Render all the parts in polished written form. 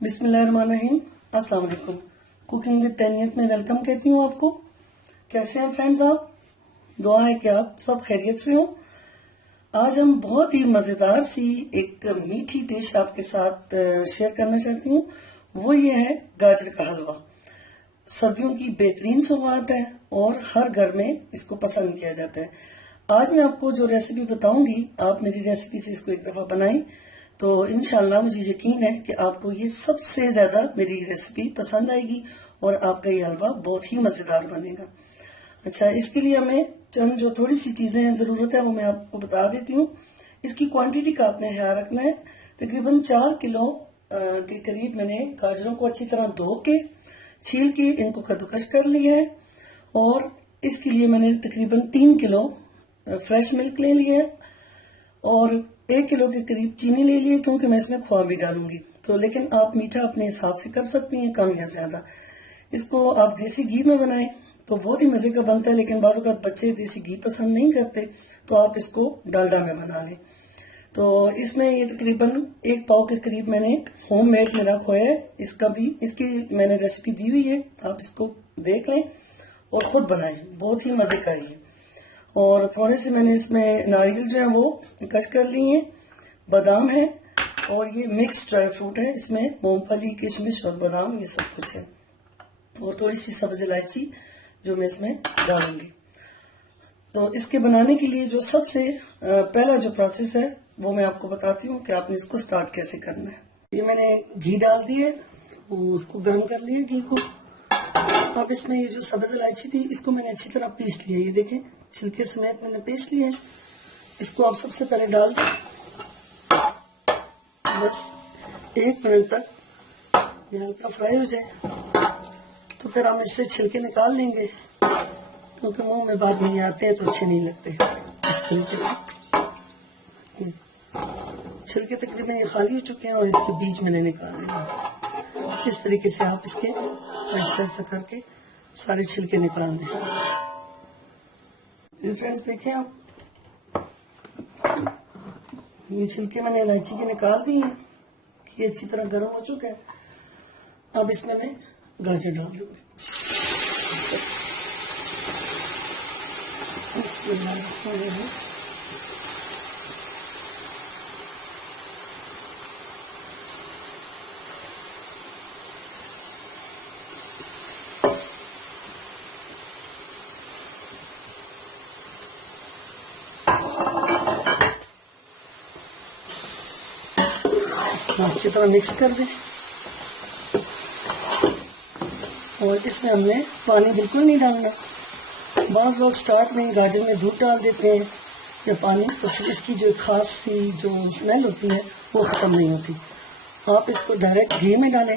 बिस्मिल्लाहिर्रहमानिर्रहीम। अस्सलाम वालेकुम। कुकिंग विद तैनियत में वेलकम कहती हूँ आपको। कैसे हैं फ्रेंड्स आप? दुआ है कि आप सब खैरियत से हो। आज हम बहुत ही मजेदार सी एक मीठी डिश आपके साथ शेयर करना चाहती हूँ। वो ये है गाजर का हलवा। सर्दियों की बेहतरीन सौगात है और हर घर में इसको पसंद किया जाता है। आज मैं आपको जो रेसिपी बताऊंगी, आप मेरी रेसिपी से इसको एक दफा बनाएं तो इंशाल्लाह मुझे यकीन है कि आपको ये सबसे ज्यादा मेरी रेसिपी पसंद आएगी और आपका ये हलवा बहुत ही मजेदार बनेगा। अच्छा, इसके लिए हमें चंद जो थोड़ी सी चीजें जरूरत है वो मैं आपको बता देती हूँ। इसकी क्वांटिटी का आपने ख्याल रखना है। तकरीबन 4 किलो के करीब मैंने गाजरों को अच्छी तरह धो के छील के इनको कद्दूकस कर लिया है और इसके लिए मैंने तकरीबन 3 किलो फ्रेश मिल्क ले लिया है और 1 किलो के करीब चीनी ले लिए, क्योंकि मैं इसमें खोआ भी डालूंगी। तो लेकिन आप मीठा अपने हिसाब से कर सकती हैं, कम या ज्यादा। इसको आप देसी घी में बनाएं तो बहुत ही मजे का बनता है, लेकिन बाज़ औक़ात बच्चे देसी घी पसंद नहीं करते तो आप इसको डालडा में बना लें। तो इसमें ये तकरीबन 1 पाव के करीब मैंने होममेड मेरा खोया है। इसकी मैंने रेसिपी दी हुई है, आप इसको देख लें और खुद बनाएं, बहुत ही मजे का है। और थोड़े से मैंने इसमें नारियल जो है वो कश कर लिए हैं, बादाम है और ये मिक्स ड्राई फ्रूट है। इसमें मूंगफली, किशमिश और बादाम ये सब कुछ है और थोड़ी सी सब्ज इलायची जो मैं इसमें डालूंगी। तो इसके बनाने के लिए जो सबसे पहला जो प्रोसेस है वो मैं आपको बताती हूँ कि आपने इसको स्टार्ट कैसे करना है। ये मैंने घी डाल दिए, उसको गर्म कर लिया घी को। अब इसमें ये जो सब्ज इलायची थी इसको मैंने अच्छी तरह पीस लिया। ये देखें, छिलके समेत मैंने पीस लिया है। इसको आप सबसे पहले डाल दें, बस 1 मिनट तक ये हल्का फ्राई हो जाए तो फिर हम इससे छिलके निकाल लेंगे, क्योंकि मुंह में बाद में ये आते हैं तो अच्छे नहीं लगते। इस तरीके से छिलके तकरीबन ये खाली हो चुके हैं और इसके बीज मैंने निकाल दिए। इस तरीके से आप इसके ऐसा करके सारे छिलके निकाल दें। तो फ्रेंड्स देखें आप, ये छिलके मैंने इलायची के निकाल दिए हैं। ये अच्छी तरह गर्म हो चुका है। अब इसमें मैं गाजर डाल दूंगी। अच्छी तरह मिक्स कर दें और इसमें हमने पानी बिल्कुल नहीं डालना। बाज़ लोग स्टार्ट में गाजर में दूध डाल देते हैं या पानी, तो फिर इसकी जो खास सी जो स्मेल होती है वो ख़त्म नहीं होती। आप इसको डायरेक्ट घी में डालें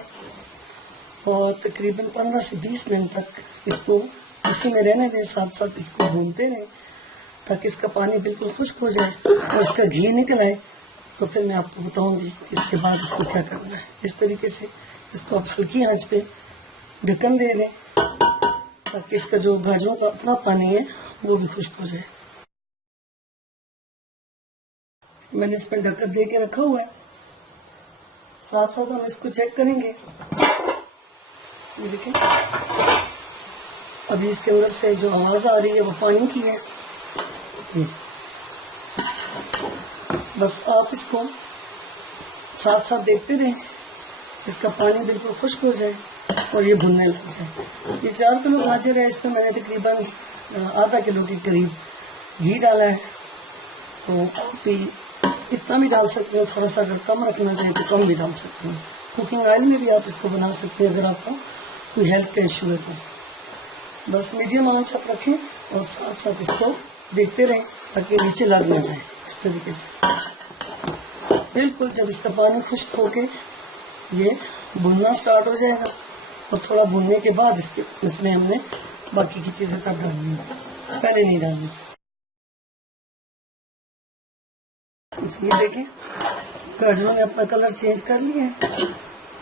और तकरीबन 15 से 20 मिनट तक इसको इसी में रहने दें, साथ साथ इसको भूनते रहें ताकि इसका पानी बिल्कुल खुश्क हो जाए और इसका घी निकल आए। तो फिर मैं आपको बताऊंगी इसके बाद इसको क्या करना है। इस तरीके से इसको आप हल्की आंच पे ढक्कन दे दें ताकि इसका जो गाजरों का अपना पानी है वो भी खुश्क हो जाए। मैंने इसमें ढक्कन दे के रखा हुआ है, साथ साथ हम इसको चेक करेंगे। ये देखें, अभी इसके अंदर से जो आवाज आ रही है वो पानी की है। बस आप इसको साथ साथ देखते रहें, इसका पानी बिल्कुल खुश्क हो जाए और ये भुनने लग जाए। ये 4 किलो गाजर है, इसमें मैंने तकरीबन आधा किलो के करीब घी डाला है। तो आप भी इतना भी डाल सकते हो, थोड़ा सा अगर कम रखना चाहिए तो कम भी डाल सकते हो। कुकिंग ऑयल में भी आप इसको बना सकते हैं अगर आपको कोई हेल्थ का इशू है तो। बस मीडियम आंच आप रखें और साथ साथ इसको देखते रहें ताकि नीचे लग ना जाए। इस तरीके से बिल्कुल जब इसका पानी खुश्क होके ये भुनना स्टार्ट हो जाएगा और थोड़ा भुनने के बाद इसमें हमने बाकी की चीजें तब डालनी है, पहले नहीं डालनी। ये देखें, गाजरों ने अपना कलर चेंज कर लिया है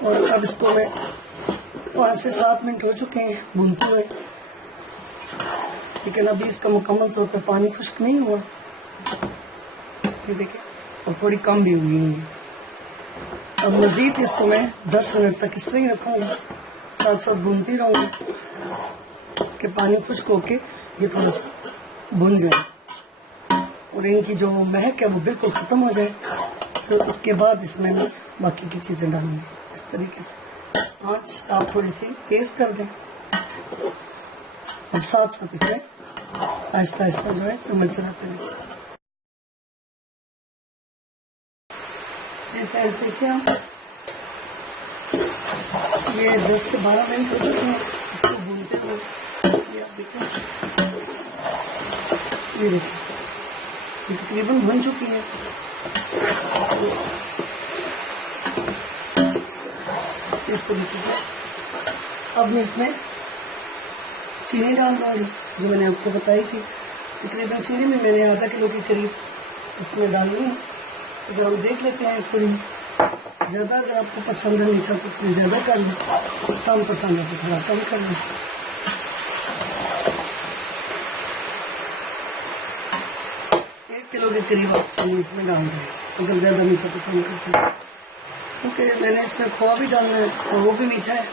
और अब इसको मैं 5 से 7 मिनट हो चुके हैं भूनते हुए, लेकिन अभी इसका मुकम्मल तौर पर पानी खुश्क नहीं हुआ। ये देखें, और थोड़ी कम भी हुई है। अब मजीद इसको मैं 10 मिनट तक इस तरह ही रखूँगी, साथ साथ भूनती रहूँगी कि पानी खुश्क होके ये थोड़ा सा भुन जाए और इनकी जो महक है वो बिल्कुल ख़त्म हो जाए। फिर उसके बाद इसमें मैं बाकी की चीज़ें डालूंगी। इस तरीके से आँच आप थोड़ी सी तेज़ कर दें और साथ साथ इसमें आहिस्ता आहिस्ता जो है चम्मच चलाते रहें। ये फ्रेंड्स देखिए आप, ये 10 से 12 मिनट हो चुके हैं इसको भूनते हुए। ये आप देखिए, ये देखिए ये तकरीबन भुन चुकी है। इस तरीके से अब मैं इसमें चीनी डाल दूँगी जो मैंने आपको बताई थी। तकरीबन चीनी में मैंने आधा किलो के करीब इसमें डालनी है। अगर हम देख लेते हैं थोड़ी ज़्यादा, अगर आपको पसंद है मीठा तो उसमें ज़्यादा कर लें, कम पसंद है तो थोड़ा कम कर लें। 1 किलो के करीब आप चीनी इसमें डाल दें अगर ज़्यादा मीठा पसंद करते हैं, क्योंकि मैंने इसमें खोआ भी डालना है और वो भी मीठा है,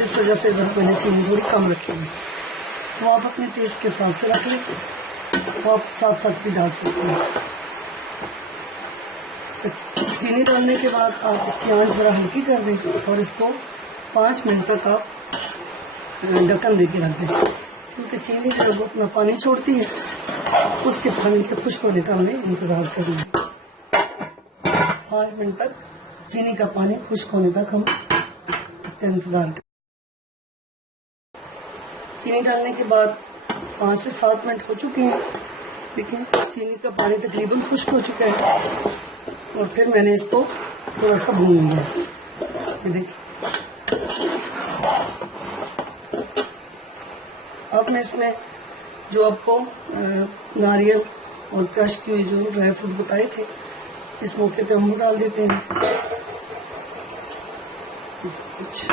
इस वजह से इधर मैंने चीनी थोड़ी कम रखी है। तो आप अपने टेस्ट के हिसाब से रख लें, तो आप साथ साथ भी डाल सकते हैं। चीनी डालने के बाद आप इसकी आंच ज़रा हल्की कर दें और इसको 5 मिनट तक आप ढक्कन दे के रख दें, क्योंकि चीनी जो है वो अपना पानी छोड़ती है, उसके पानी के खुश्क होने का हमें इंतज़ार करना है। 5 मिनट तक चीनी का पानी खुश्क होने तक हम इसका इंतज़ार करें। चीनी डालने के बाद 5 से 7 मिनट हो चुके हैं। देखिए चीनी का पानी तकरीबन खुश्क हो चुका है और फिर मैंने इसको थोड़ा सा भून लिया। ये देखिए अब मैं इसमें जो आपको नारियल और क्रश की हुई जो ड्राई फ्रूट बताए थे इस मौके पे हम वो डाल देते हैं कुछ,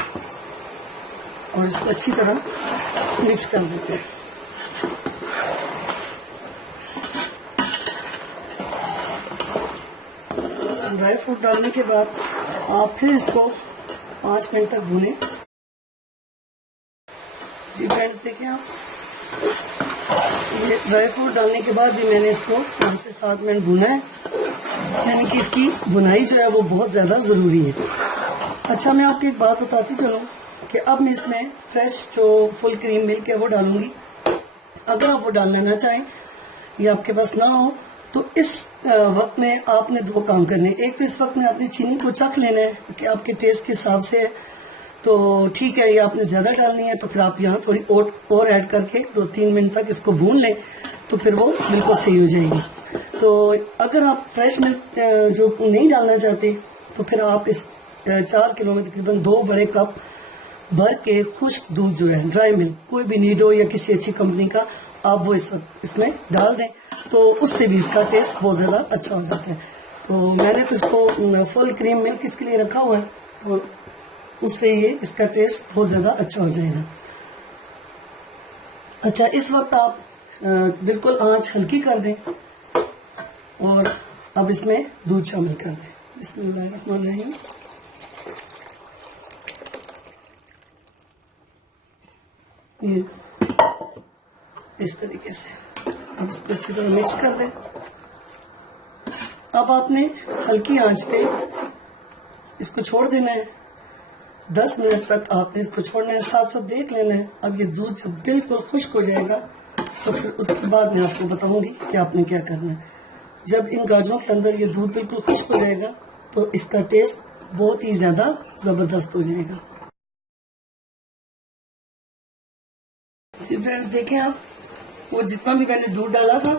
और इसको अच्छी तरह मिक्स कर देते हैं। ड्राई फ्रूट डालने के बाद आप फिर इसको 5 मिनट तक भूनें। जी फ्रेंड्स देखिए आप, ये ड्राई फ्रूट डालने के बाद भी मैंने इसको 5 से 7 मिनट भुना है, यानी कि इसकी भुनाई जो है वो बहुत ज़्यादा ज़रूरी है। अच्छा मैं आपको एक बात बताती चलूँ कि अब मैं इसमें फ्रेश जो फुल क्रीम मिल्क है वो डालूंगी। अगर आप वो डालना ना चाहें या आपके पास ना हो तो इस वक्त में आपने 2 काम करने। एक तो इस वक्त में आपने चीनी को चख लेना है कि आपके टेस्ट के हिसाब से है तो ठीक है, या आपने ज़्यादा डालनी है तो फिर आप यहाँ थोड़ी और ऐड करके 2-3 मिनट तक इसको भून लें तो फिर वो बिल्कुल सही हो जाएगी। तो अगर आप फ्रेश मिल्क जो नहीं डालना चाहते तो फिर आप इस 4 किलो में तकरीबन 2 बड़े कप भर के खुश्क दूध जो है ड्राई मिल्क, कोई भी नीडो या किसी अच्छी कंपनी का, आप वो इस वक्त इसमें डाल दें तो उससे भी इसका टेस्ट बहुत ज़्यादा अच्छा हो जाता है। तो मैंने तो इसको फुल क्रीम मिल्क इसके लिए रखा हुआ है और उससे ये इसका टेस्ट बहुत ज़्यादा अच्छा हो जाएगा। अच्छा इस वक्त आप बिल्कुल आंच हल्की कर दें और अब इसमें दूध शामिल कर दें। बिस्मिल्लाहिर्रहमानिर्रहीम। ये इस तरीके से अब इसको अच्छी तरह मिक्स कर दें। अब आपने हल्की आंच पे इसको छोड़ देना है। 10 मिनट तक आपने इसको छोड़ना है, साथ साथ देख लेना है। अब ये दूध जब बिल्कुल खुश्क हो जाएगा तो फिर उसके बाद मैं आपको बताऊंगी कि आपने क्या करना है। जब इन गाजरों के अंदर ये दूध बिल्कुल खुश्क हो जाएगा तो इसका टेस्ट बहुत ही ज़्यादा ज़बरदस्त हो जाएगा। जी फ्रेंड्स देखें आप, वो जितना भी मैंने दूध डाला था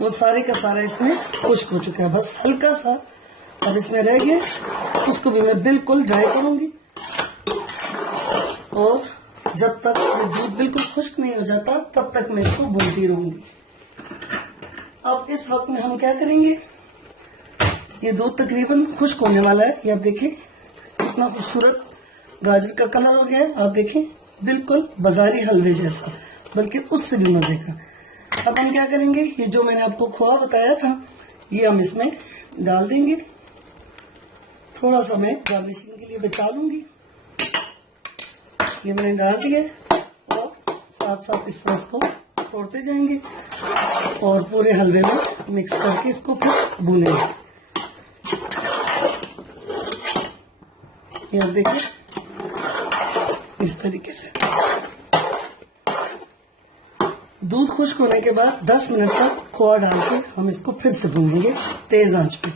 वो सारे का सारा इसमें खुश्क हो चुका है। बस हल्का सा अब इसमें रह गया, उसको भी मैं बिल्कुल ड्राई करूंगी और जब तक ये दूध बिल्कुल खुश्क नहीं हो जाता तब तक मैं इसको भूनती रहूंगी। अब इस वक्त में हम क्या करेंगे, ये दूध तकरीबन खुश्क होने वाला है। ये आप देखें कितना खूबसूरत गाजर का कलर हो गया है। आप देखें बिल्कुल बाजारी हलवे जैसा, बल्कि उससे भी मजे का। अब हम क्या करेंगे, ये जो मैंने आपको खोआ बताया था ये हम इसमें डाल देंगे थोड़ा सा मैं गार्निशिंग के लिए बचा लूंगी। ये मैंने डाल दिया और साथ साथ इस सॉस को तोड़ते जाएंगे और पूरे हलवे में मिक्स करके इसको फिर भूनेंगे। ये आप देखिए इस तरीके से। दूध खुश्क होने के बाद 10 मिनट तक खोआ डाल के हम इसको फिर से भूनेंगे तेज आंच पे।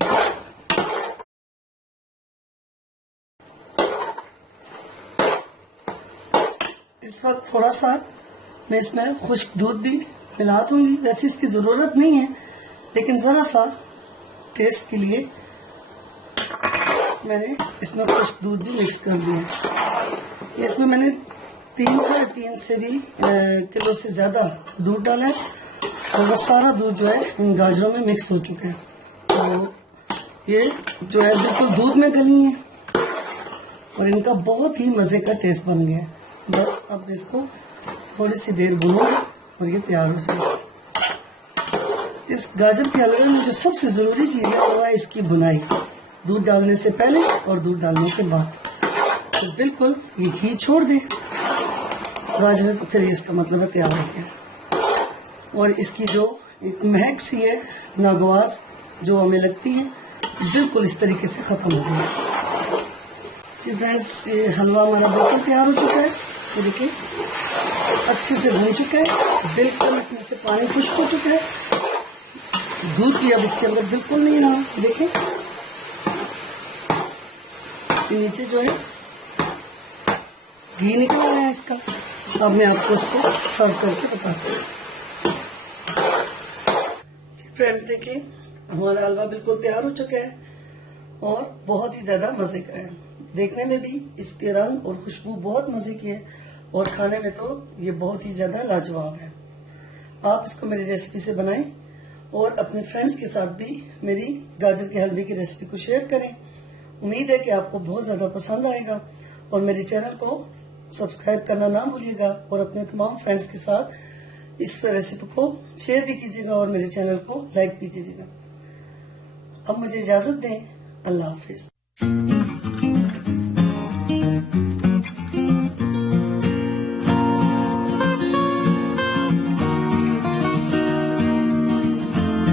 इस वक्त थोड़ा सा मैं इसमें खुश्क दूध भी मिला दूंगी। वैसे इसकी जरूरत नहीं है, लेकिन जरा सा टेस्ट के लिए मैंने इसमें खुश्क दूध भी मिक्स कर दिया। इसमें मैंने 3-3.5 से भी किलो से ज्यादा दूध डाला है और वो सारा दूध जो है इन गाजरों में मिक्स हो चुका है। तो ये जो है बिल्कुल दूध में गली है और इनका बहुत ही मजे का टेस्ट बन गया है। बस अब इसको थोड़ी सी देर भूनूंगी और ये तैयार हो जाएगा। इस गाजर के हलवे में जो सबसे जरूरी चीज है वो है इसकी भुनाई, दूध डालने से पहले और दूध डालने के बाद। तो बिल्कुल ये घी छोड़ दे गाजर, तो फिर इसका मतलब है तैयार हो गया। और इसकी जो एक महक सी है नागवार जो हमें लगती है, बिल्कुल इस तरीके से खत्म हो जाएगी। जी फ्रेंड्स, ये हलवा हमारा बिल्कुल तैयार हो चुका है। तो देखिए अच्छे से भून चुका है, बिल्कुल इसमें से पानी खुश्क हो चुका है, दूध भी अब इसके अंदर बिल्कुल नहीं रहा। देखिए नीचे जो है घी निकल आया है इसका। अब मैं आपको इसको सर्व करके बताती हूँ। फ्रेंड्स देखिए हमारा हलवा बिल्कुल तैयार हो चुका है और बहुत ही ज्यादा मजे का है। देखने में भी इसके रंग और खुशबू बहुत मजे की है और खाने में तो ये बहुत ही ज्यादा लाजवाब है। आप इसको मेरी रेसिपी से बनाएं और अपने फ्रेंड्स के साथ भी मेरी गाजर के हलवे की रेसिपी को शेयर करें। उम्मीद है कि आपको बहुत ज्यादा पसंद आएगा और मेरे चैनल को सब्सक्राइब करना ना भूलिएगा और अपने तमाम फ्रेंड्स के साथ इस रेसिपी को शेयर भी कीजिएगा और मेरे चैनल को लाइक भी कीजिएगा। अब मुझे इजाजत दें। अल्लाह हाफिज।